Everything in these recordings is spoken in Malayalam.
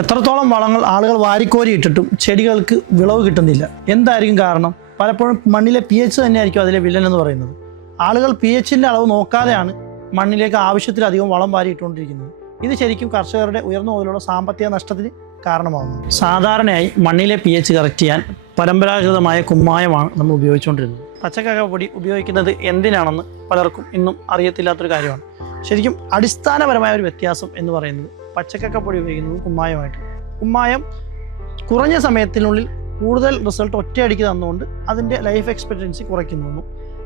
എത്രത്തോളം വളങ്ങൾ ആളുകൾ വാരിക്കോരിയിട്ടിട്ടും ചെടികൾക്ക് വിളവ് കിട്ടുന്നില്ല. എന്തായിരിക്കും കാരണം? പലപ്പോഴും മണ്ണിലെ pH തന്നെയായിരിക്കും അതിലെ വില്ലൻ എന്ന് പറയുന്നത്. ആളുകൾ pHൻ്റെ അളവ് നോക്കാതെയാണ് മണ്ണിലേക്ക് ആവശ്യത്തിലധികം വളം വാരിയിട്ടുകൊണ്ടിരിക്കുന്നത്. ഇത് ശരിക്കും കർഷകരുടെ ഉയർന്ന തോതിലുള്ള സാമ്പത്തിക നഷ്ടത്തിന് കാരണമാകുന്നു. സാധാരണയായി മണ്ണിലെ pH കറക്റ്റ് ചെയ്യാൻ പരമ്പരാഗതമായ കുമ്മായമാണ് നമ്മൾ ഉപയോഗിച്ചുകൊണ്ടിരുന്നത്. പച്ചക്കക്കപ്പൊടി ഉപയോഗിക്കുന്നത് എന്തിനാണെന്ന് പലർക്കും ഇന്നും അറിയത്തില്ലാത്തൊരു കാര്യമാണ്. ശരിക്കും അടിസ്ഥാനപരമായ ഒരു വ്യത്യാസം എന്ന് പറയുന്നത് പച്ചക്കക്കപ്പൊടി ഉപയോഗിക്കുന്നത് കുമ്മായമായിട്ട്. കുമ്മായം കുറഞ്ഞ സമയത്തിനുള്ളിൽ കൂടുതൽ റിസൾട്ട് ഒറ്റയടിക്ക് തന്നുകൊണ്ട് അതിൻ്റെ ലൈഫ് എക്സ്പെക്റ്റൻസി കുറയ്ക്കുന്നു.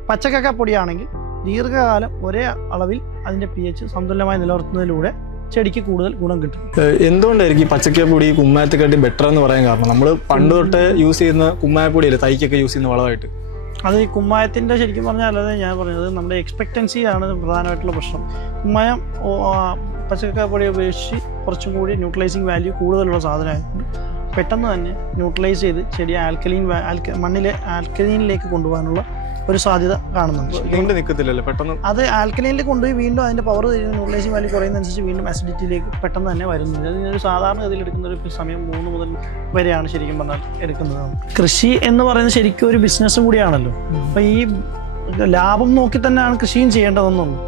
പച്ചക്കക്കപ്പൊടിയാണെങ്കിൽ ദീർഘകാലം ഒരേ അളവിൽ അതിൻ്റെ pH സന്തുലനമായി നിലനിർത്തുന്നതിലൂടെ ചെടിക്ക് കൂടുതൽ ഗുണം കിട്ടും. എന്തുകൊണ്ടായിരിക്കും ഈ പച്ചക്കപ്പൊടി കുമ്മായത്തെക്കാട്ടി ബെറ്റർ എന്ന് പറയാൻ കാരണം? നമ്മൾ പണ്ട് തൊട്ട് യൂസ് ചെയ്യുന്ന കുമ്മായപ്പൊടിയല്ലേ തൈക്കൊക്കെ യൂസ് ചെയ്യുന്ന വളമായിട്ട്? അത് ഈ കുമ്മായത്തിൻ്റെ ശരിക്കും പറഞ്ഞാൽ അല്ലാതെ ഞാൻ പറഞ്ഞത് നമ്മുടെ എക്സ്പെക്റ്റൻസി ആണ് പ്രധാനമായിട്ടുള്ള പ്രശ്നം. കുമ്മായം പച്ചക്കപ്പൊടി ഉപയോഗിച്ച് കുറച്ചും കൂടി ന്യൂട്രലൈസിങ് വാല്യൂ കൂടുതലുള്ള സാധനമായതുകൊണ്ട് പെട്ടെന്ന് തന്നെ ന്യൂട്രലൈസ് ചെയ്ത് ചെടി മണ്ണിലെ ആൽക്കലീനിലേക്ക് കൊണ്ടുപോകാനുള്ള ഒരു സാധ്യത കാണുന്നുണ്ട്. നീണ്ടു നിൽക്കത്തില്ലല്ലോ പെട്ടെന്ന്. അത് ആൽക്കലൈനിൽ കൊണ്ടുപോയി വീണ്ടും അതിൻ്റെ പവർ ന്യൂട്രലൈസിങ് വാല്യൂ കുറയുന്നതനുസരിച്ച് വീണ്ടും അസിഡിറ്റിയിലേക്ക് പെട്ടെന്ന് തന്നെ വരുന്നുണ്ട്. അതിനൊരു സാധാരണഗതിയിൽ എടുക്കുന്ന ഒരു സമയം 3 മുതൽ വരെയാണ് ശരിക്കും പറഞ്ഞാൽ എടുക്കുന്നത്. കൃഷി എന്ന് പറയുന്നത് ശരിക്കും ഒരു ബിസിനസ്സും കൂടിയാണല്ലോ. അപ്പോൾ ഈ ലാഭം നോക്കി തന്നെയാണ് കൃഷിയും ചെയ്യേണ്ടതെന്നുള്ളൂ.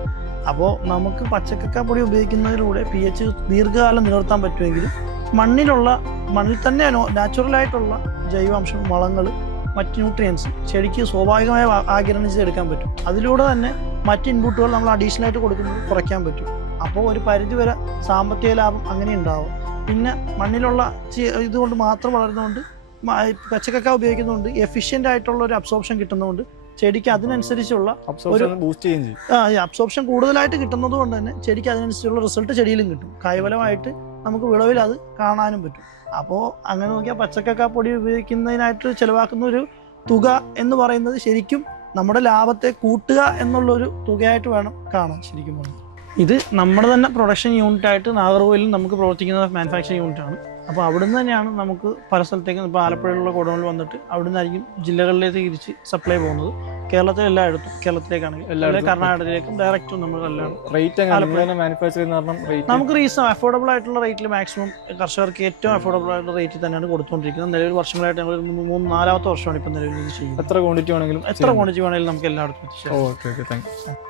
അപ്പോൾ നമുക്ക് പച്ചക്കക്കപ്പൊടി ഉപയോഗിക്കുന്നതിലൂടെ pH ദീർഘകാലം നിലനിർത്താൻ പറ്റുമെങ്കിലും മണ്ണിൽ തന്നെ നാച്ചുറലായിട്ടുള്ള ജൈവാംശം, വളങ്ങൾ, മറ്റ് ന്യൂട്രിയൻസ് ചെടിക്ക് സ്വാഭാവികമായി ആഗിരണം ചെയ്തെടുക്കാൻ പറ്റും. അതിലൂടെ തന്നെ മറ്റ് ഇൻപുട്ടുകൾ നമ്മൾ അഡീഷണൽ ആയിട്ട് കൊടുക്കുന്നത് കുറയ്ക്കാൻ പറ്റും. അപ്പോൾ ഒരു പരിധിവരെ സാമ്പത്തിക ലാഭം അങ്ങനെ ഉണ്ടാവും. പിന്നെ മണ്ണിലുള്ള ഇതുകൊണ്ട് മാത്രം വളരുന്നതുകൊണ്ട് പച്ചക്കക്ക ഉപയോഗിക്കുന്നതുകൊണ്ട് എഫിഷ്യൻ്റ് ആയിട്ടുള്ള ഒരു അബ്സോർപ്ഷൻ കിട്ടുന്നതുകൊണ്ട് ചെടിക്ക് അതിനനുസരിച്ചുള്ള അബ്സോർപ്ഷൻ കൂടുതലായിട്ട് കിട്ടുന്നത് കൊണ്ട് തന്നെ ചെടിക്ക് അതിനനുസരിച്ചുള്ള റിസൾട്ട് ചെടിയിലും കിട്ടും. കായ്ഫലമായിട്ട് നമുക്ക് വിളവിൽ അത് കാണാനും പറ്റും. അപ്പോൾ അങ്ങനെ നോക്കിയാൽ പച്ചക്കക്കപ്പൊടി ഉപയോഗിക്കുന്നതിനായിട്ട് ചിലവാക്കുന്ന ഒരു തുക എന്ന് പറയുന്നത് ശരിക്കും നമ്മുടെ ലാഭത്തെ കൂട്ടുക എന്നുള്ളൊരു തുകയായിട്ട് വേണം കാണാൻ ശരിക്കും പറഞ്ഞാൽ. ഇത് നമ്മുടെ തന്നെ പ്രൊഡക്ഷൻ യൂണിറ്റായിട്ട് നാഗർകോവിലിൽ നമുക്ക് പ്രവർത്തിക്കുന്ന മാനുഫാക്ചറിങ് യൂണിറ്റാണ്. അപ്പോൾ അവിടുന്ന് തന്നെയാണ് നമുക്ക് പല സ്ഥലത്തേക്കും, ഇപ്പോൾ ആലപ്പുഴയിലുള്ള ഗോഡൗണിൽ വന്നിട്ട് അവിടുന്ന് ആയിരിക്കും ജില്ലകളിലേക്ക് തിരിച്ച് സപ്ലൈ പോകുന്നത്. കേരളത്തിൽ എല്ലായിടത്തും, കേരളത്തിലേക്കാണെങ്കിൽ എല്ലാവരും, കർണാടകയിലേക്കും ഡയറക്റ്റും നമ്മൾ എല്ലാം നമുക്ക് അഫോർഡബിൾ ആയിട്ടുള്ള റേറ്റിൽ മാക്സിമം കർഷകർക്ക് ഏറ്റവും അഫോർഡബിൾ ആയിട്ടുള്ള റേറ്റിൽ തന്നെയാണ് കൊടുത്തുകൊണ്ടിരിക്കുന്നത്. നിലവിൽ വർഷങ്ങളായിട്ട് ഞങ്ങൾ 3-4 വർഷമാണ് ഇപ്പം നിലവിൽ ചെയ്യുന്നത്. എത്ര ക്വാണ്ടിറ്റി വേണമെങ്കിലും നമുക്ക് എല്ലായിടത്തും എത്തിച്ചു.